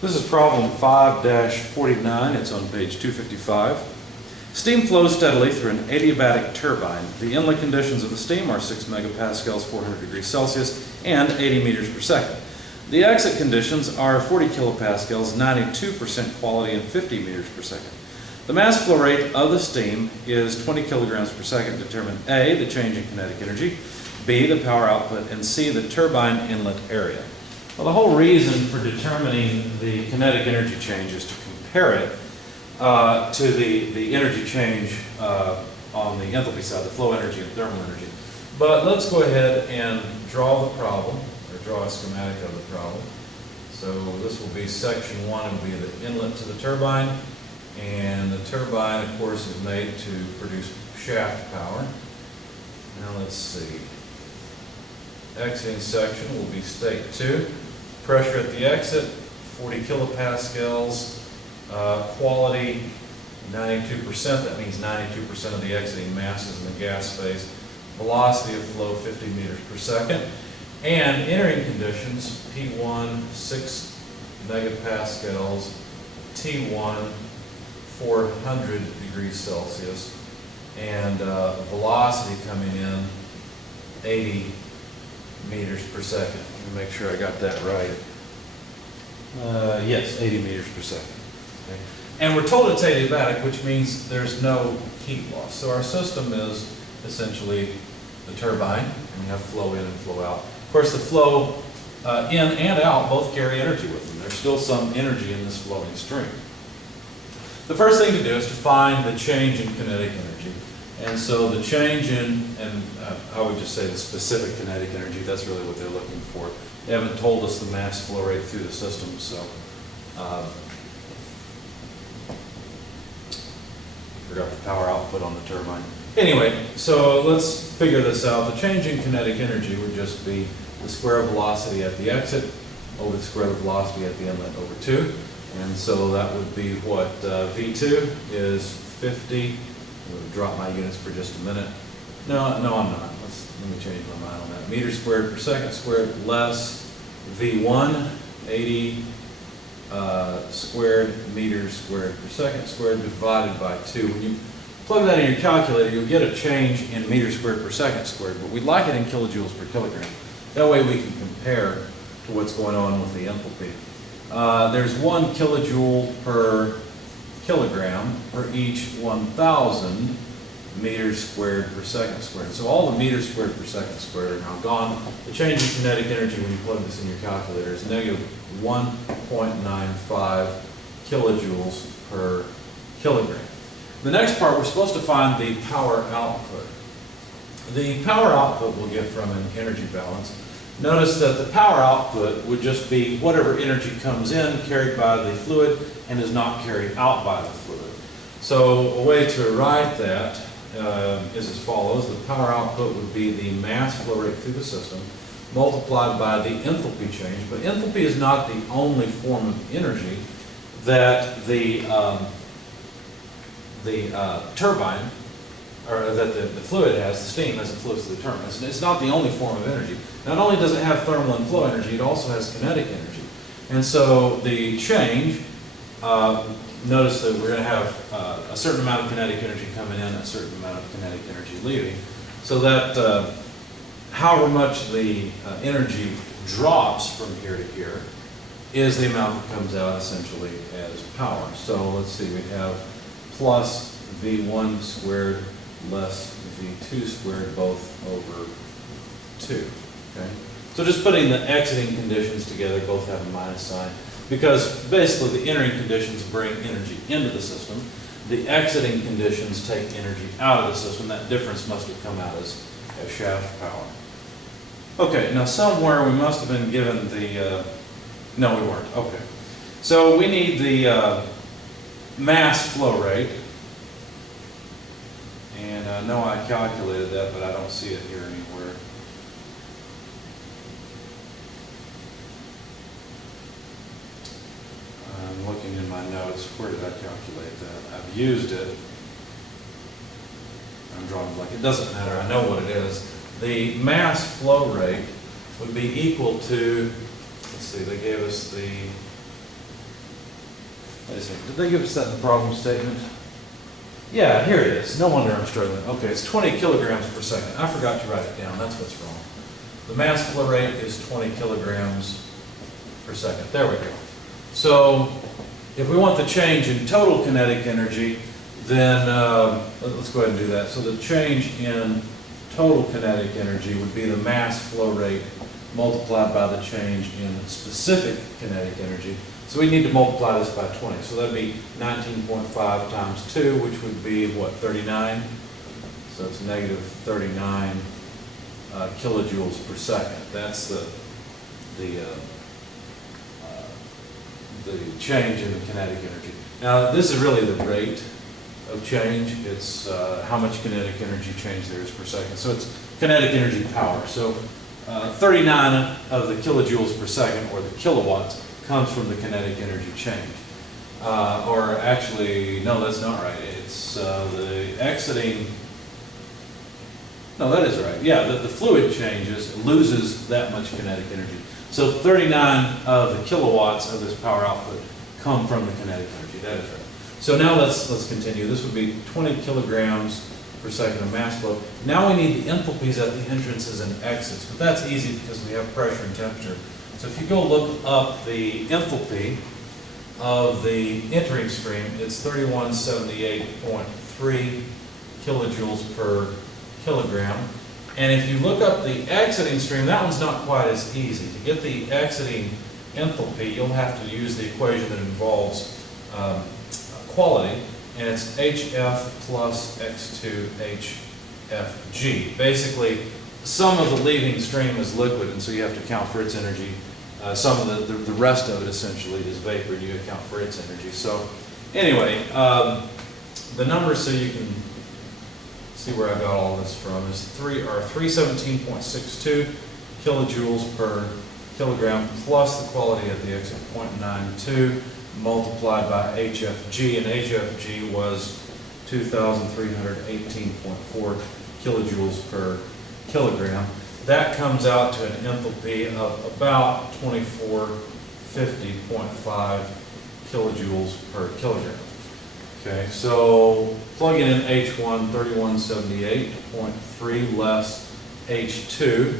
This is problem 5-49. It's on page 255. Steam flows steadily through an adiabatic turbine. The inlet conditions of the steam are 6 megapascals, 400 degrees Celsius, and 80 meters per second. The exit conditions are 40 kilopascals, 92% quality, and 50 meters per second. The mass flow rate of the steam is 20 kilograms per second. Determine A, the change in kinetic energy, B, the power output, and C, the turbine inlet area. Well, the whole reason for determining the kinetic energy change is to compare it to the energy change on the enthalpy side, the flow energy and thermal energy. But let's go ahead and draw the problem, or draw a schematic of the problem. So this will be section 1, it will be the inlet to the turbine, and the turbine, of course, is made to produce shaft power. Now let's see. Exiting section will be state 2. Pressure at the exit, 40 kilopascals. Quality, 92%. That means 92% of the exiting mass is in the gas phase. Velocity of flow, 50 meters per second. And entering conditions, P1, 6 megapascals. T1, 400 degrees Celsius. And velocity coming in, 80 meters per second. Let me make sure I got that right. Yes, 80 meters per second. Okay. And we're told it's adiabatic, which means there's no heat loss. So our system is essentially the turbine, and we have flow in and flow out. Of course, the flow in and out both carry energy with them. There's still some energy in this flowing stream. The first thing to do is to find the change in kinetic energy. And so the change in, and I would just say the specific kinetic energy, that's really what they're looking for. They haven't told us the mass flow rate through the system, so forgot the power output on the turbine. Anyway, so let's figure this out. The change in kinetic energy would just be the square of velocity at the exit over the square of the velocity at the inlet over 2. And so that would be what V2 is 50. I'm going to drop my units for just a minute. No, I'm not. Let me change my mind on that. Meters squared per second squared less V1, 80 squared meters squared per second squared divided by 2. When you plug that in your calculator, you'll get a change in meters squared per second squared, but we'd like it in kilojoules per kilogram. That way we can compare to what's going on with the enthalpy. There's 1 kilojoule per kilogram per each 1,000 meters squared per second squared. So all the meters squared per second squared are now gone. The change in kinetic energy when you plug this in your calculator is negative 1.95 kilojoules per kilogram. The next part, we're supposed to find the power output. The power output we'll get from an energy balance. Notice that the power output would just be whatever energy comes in carried by the fluid and is not carried out by the fluid. So a way to write that is as follows. The power output would be the mass flow rate through the system multiplied by the enthalpy change. But enthalpy is not the only form of energy that the turbine, or that the fluid has, the steam as it flows through the turbine. It's not the only form of energy. Not only does it have thermal and flow energy, it also has kinetic energy. And so the change, notice that we're going to have a certain amount of kinetic energy coming in, a certain amount of kinetic energy leaving, so that however much the energy drops from here to here is the amount that comes out essentially as power. So let's see, we have plus V1 squared less V2 squared both over 2. Okay? So just putting the exiting conditions together, both have a minus sign, because basically the entering conditions bring energy into the system. The exiting conditions take energy out of the system. That difference must have come out as shaft power. Okay, now somewhere we must have been given the, no we weren't, okay. So we need the mass flow rate. And I know I calculated that, but I don't see it here anywhere. I'm looking in my notes. Where did I calculate that? I've used it. I'm drawing blank. It doesn't matter. I know what it is. The mass flow rate would be equal to, let's see, they gave us the Wait a second, did they give us that in the problem statement? Yeah, here it is. No wonder I'm struggling. Okay, it's 20 kilograms per second. I forgot to write it down. That's what's wrong. The mass flow rate is 20 kilograms per second. There we go. So if we want the change in total kinetic energy, then let's go ahead and do that. So the change in total kinetic energy would be the mass flow rate multiplied by the change in specific kinetic energy. So we need to multiply this by 20. So that'd be 19.5 times 2, which would be what, 39? So it's negative 39 kilojoules per second. That's the change in the kinetic energy. Now this is really the rate of change. It's how much kinetic energy change there is per second. So it's kinetic energy power. So 39 of the kilojoules per second, or the kilowatts, comes from the kinetic energy change. Or actually, no, that's not right. It's the exiting, no, that is right. Yeah, the fluid changes, loses that much kinetic energy. So 39 of the kilowatts of this power output come from the kinetic energy. That is right. So now let's continue. This would be 20 kilograms per second of mass flow. Now we need the enthalpies at the entrances and exits, but that's easy because we have pressure and temperature. So if you go look up the enthalpy of the entering stream, it's 3178.3 kilojoules per kilogram. And if you look up the exiting stream, that one's not quite as easy. To get the exiting enthalpy, you'll have to use the equation that involves quality, and it's HF plus X2 HFG. Basically, some of the leaving stream is liquid, and so you have to account for its energy. Some of the rest of it essentially is vapor, and you account for its energy. So anyway, the numbers, so you can see where I got all this from, is 317.62 kilojoules per kilogram plus the quality at the exit, 0.92, multiplied by HFG, and HFG was 2,318.4 kilojoules per kilogram. That comes out to an enthalpy of about 2450.5 kilojoules per kilogram. Okay, so plugging in H1, 3178.3 less H2,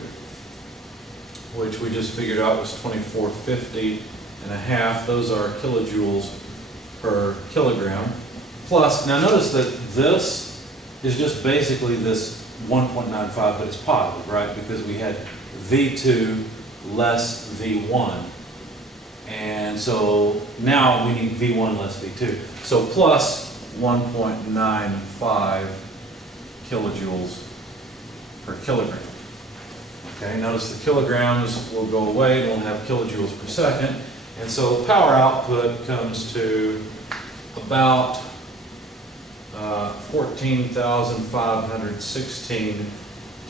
which we just figured out was 2450 and a half. Those are kilojoules per kilogram. Plus, now notice that this is just basically this 1.95, but it's positive, right? Because we had V2 less V1. And so now we need V1 less V2. So plus 1.95 kilojoules per kilogram. Okay, notice the kilograms will go away, and we'll have kilojoules per second. And so the power output comes to about 14,516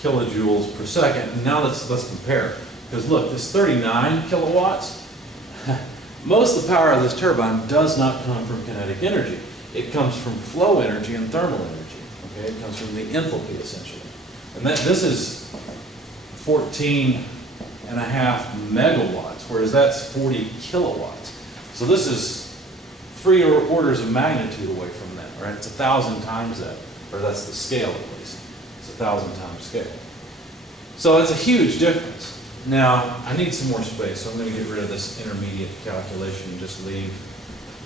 kilojoules per second. And now let's compare. Because look, this 39 kilowatts, most of the power of this turbine does not come from kinetic energy. It comes from flow energy and thermal energy. Okay, it comes from the enthalpy essentially. And this is 14 and a half megawatts, whereas that's 40 kilowatts. So this is 3 orders of magnitude away from that, right? It's 1,000 times that, or that's the scale at least. It's 1,000 times scale. So it's a huge difference. Now, I need some more space, so I'm going to get rid of this intermediate calculation and just leave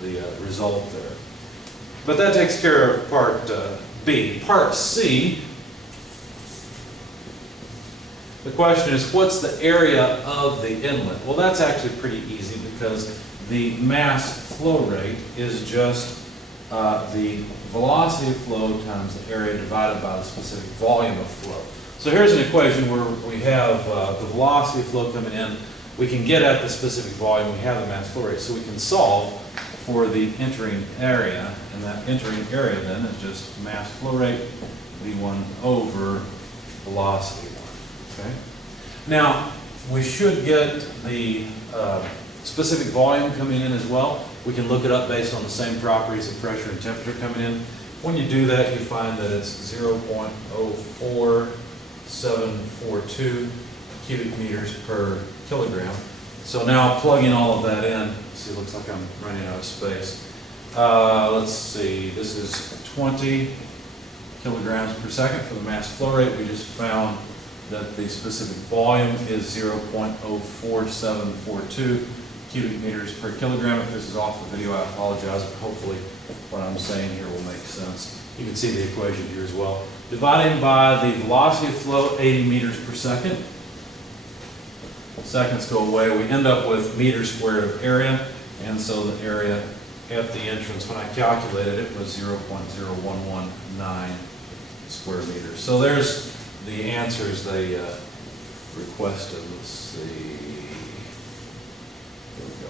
the result there. But that takes care of part B. Part C, the question is, what's the area of the inlet? Well, that's actually pretty easy because the mass flow rate is just the velocity of flow times the area divided by the specific volume of flow. So here's an equation where we have the velocity of flow coming in. We can get at the specific volume. We have the mass flow rate. So we can solve for the entering area. And that entering area then is just mass flow rate, V1 over velocity 1. Okay? Now, we should get the specific volume coming in as well. We can look it up based on the same properties of pressure and temperature coming in. When you do that, you find that it's 0.04742 cubic meters per kilogram. So now plugging all of that in, see, it looks like I'm running out of space. Let's see, this is 20 kilograms per second for the mass flow rate. We just found that the specific volume is 0.04742 cubic meters per kilogram. If this is off the video, I apologize, but hopefully what I'm saying here will make sense. You can see the equation here as well. Dividing by the velocity of flow, 80 meters per second. Seconds go away. We end up with meters squared of area, and so the area at the entrance, when I calculated it, was 0.0119 square meters. So there's the answers they requested. Let's see. Here we go.